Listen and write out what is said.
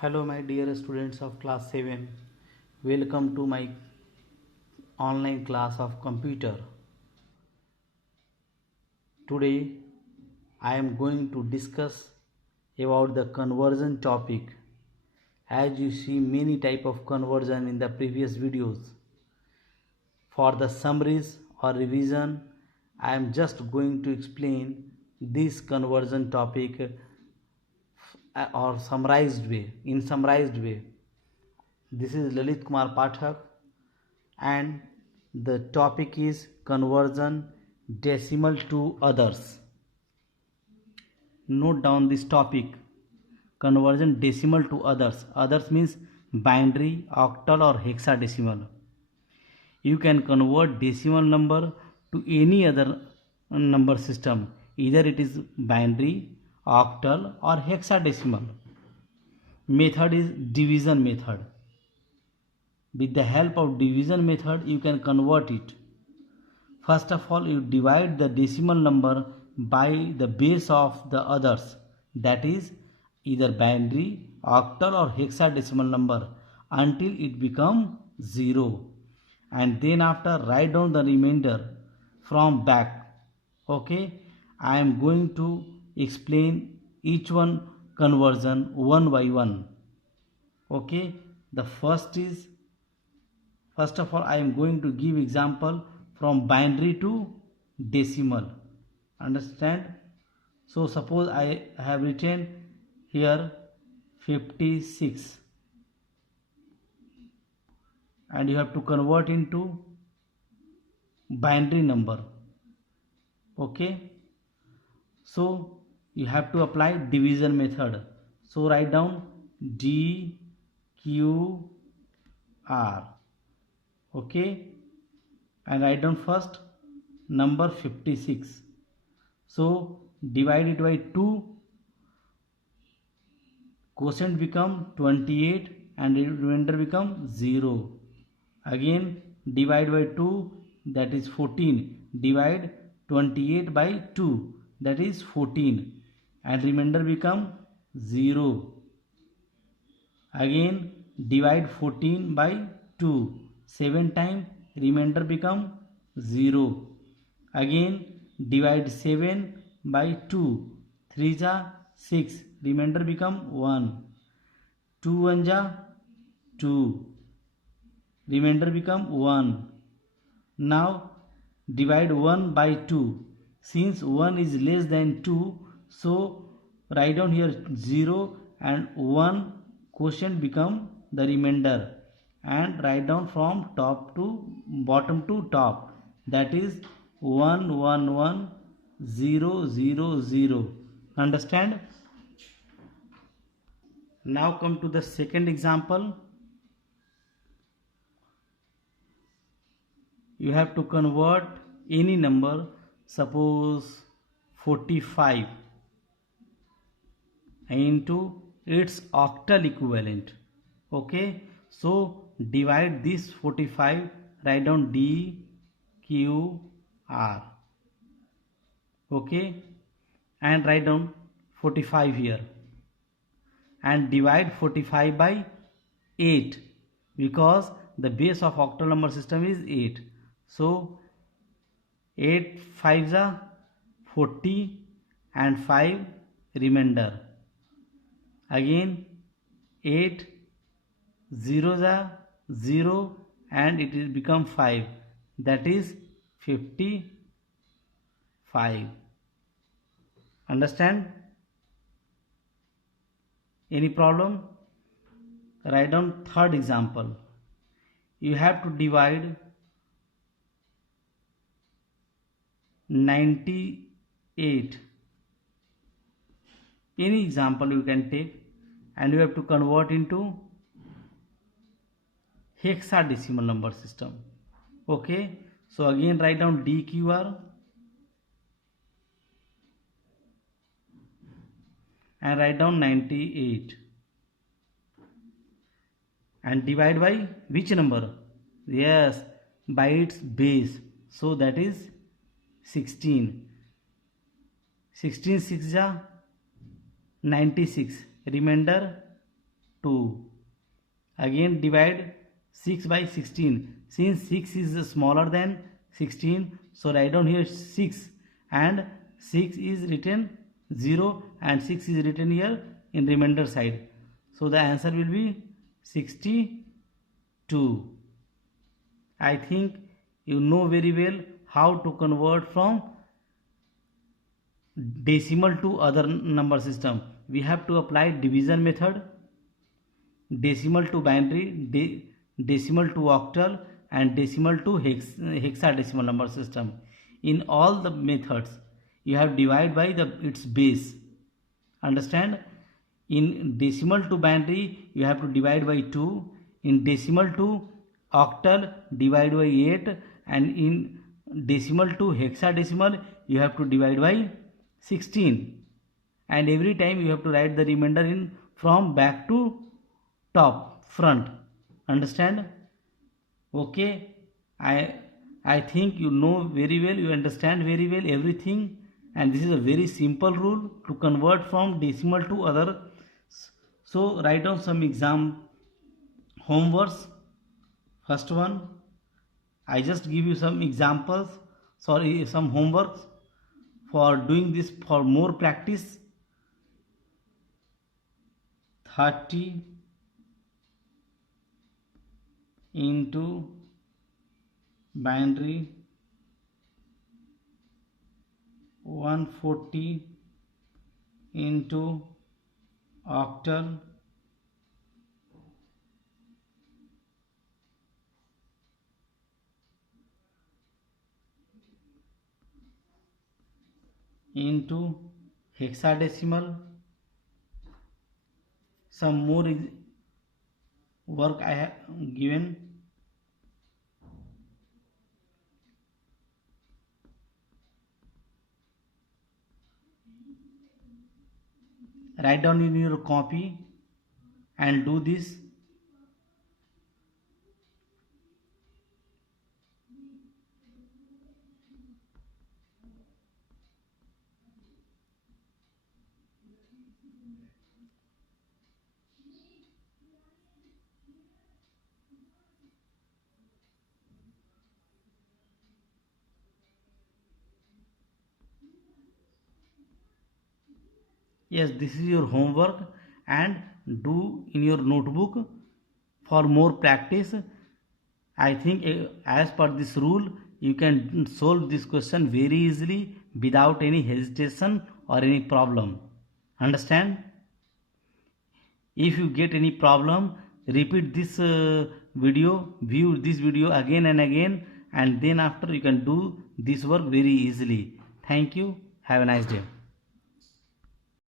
Hello, my dear students of class 7. Welcome to my online class of computer. Today, I am going to discuss about the conversion topic. As you see, many type of conversion in the previous videos. For the summaries or revision, I am just going to explain this conversion topic or summarized way. This is Lalit Kumar Pathak and the topic is conversion decimal to others. Note down this topic, conversion decimal to others. Others means binary, octal or hexadecimal. You can convert decimal number to any other number system, either it is binary, octal or hexadecimal. Method is division method. With the help of division method you can convert it. First of all, you divide the decimal number by the base of the others, that is either binary, octal or hexadecimal number until it become 0, and then after write down the remainder from back. Okay, I am going to explain each one conversion one by one. Okay, the first of all I am going to give example from binary to decimal. Understand? So suppose I have written here 56 and you have to convert into binary number. Okay, so you have to apply division method. So write down D Q R. Okay, and write down first number 56. So divide it by 2, quotient become 28 and remainder become 0. Again divide by 2, that is 14. Divide 28 by 2, that is 14, and remainder become 0. Again divide 14 by 2, 7 times, remainder become 0. Again divide 7 by 2, 3 ja 6, remainder become 1. 2 1 ja 2, remainder become 1. Now divide 1 by 2. Since 1 is less than 2, so write down here 0 and 1, quotient become the remainder, and write down from top to bottom to top, that is 1 1 1 0 0 0. Understand? Now come to the second example. You have to convert any number, suppose 45, into its octal equivalent. Okay, so divide this 45, write down D Q R. Okay, and write down 45 here and divide 45 by 8 because the base of octal number system is 8. So 8 5s are 40 and 5 remainder. Again 8 zeros are 0 and it will become 5, that is 55. Understand? Any problem? Write down third example. You have to divide 98. Any example you can take, and you have to convert into hexadecimal number system. Okay, so again write down DQR and write down 98 and divide by which number? Yes, by its base, so that is 16. 16 6 ja 96, remainder 2. Again divide 6 by 16. Since 6 is smaller than 16, so write down here 6, and 6 is written 0 and 6 is written here in remainder side. So the answer will be 62. I think you know very well how to convert from decimal to other number system. We have to apply division method, decimal to binary, decimal to octal, and decimal to hexadecimal number system. In all the methods, you have divide by its base. Understand? In decimal to binary, you have to divide by 2. In decimal to octal, divide by 8. And in decimal to hexadecimal, you have to divide by 16. And every time you have to write the remainder in from back to top, front. Understand? Okay. I think you know very well, you understand very well everything, and this is a very simple rule to convert from decimal to other. So write down some exam homeworks. First one, I just give you some examples, some homeworks for doing this for more practice. 30 into binary, 140 into octal, into hexadecimal. Some more work I have given. Write down in your copy and do this. Yes, this is your homework, and do in your notebook for more practice. I think as per this rule, you can solve this question very easily without any hesitation or any problem. Understand? If you get any problem, repeat this video, view this video again and again, and then after you can do this work very easily. Thank you. Have a nice day.